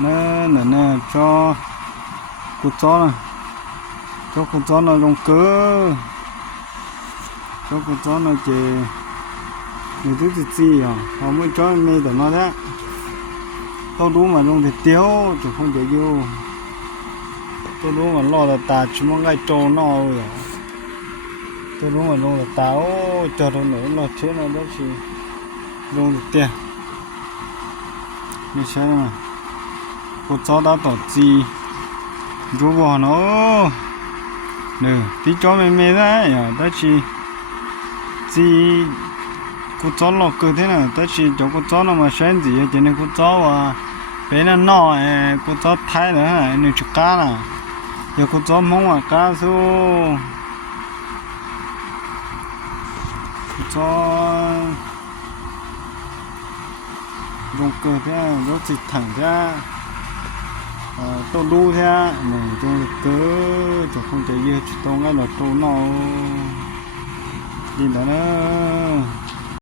nè cho cút chó này, cho cút chó nó trong cớ, cho cút chó nó chỉ người thứ gì à, họ mới cho mê để nó đấy, tao đúng mà trong thì tiêu, chứ không thể vô, tao đúng mà lo là ta chỉ muốn ngay trâu nó rồi, tao đúng mà trong là tao cho nó nữa nó chết nó đó chỉ trong thì tiền, như thế mà, cút chó đã tỏ gì, chú bỏ nó, nè, tí chó mê đấy, đó chỉ gì cút chó nó cứ thế nào, đó chỉ cho cút chó nó mà sáng gì cho nên cút chó à, bé nó cút chó thái nữa này, nên chụp cá nè, giờ cút chó mông à cá số, cút chó dùng cơ thế, nó chỉ thẳng thế, tôi đu thế, này tôi cứ cho không thể gì, tôi ngay là tôi nó đi đó nữa.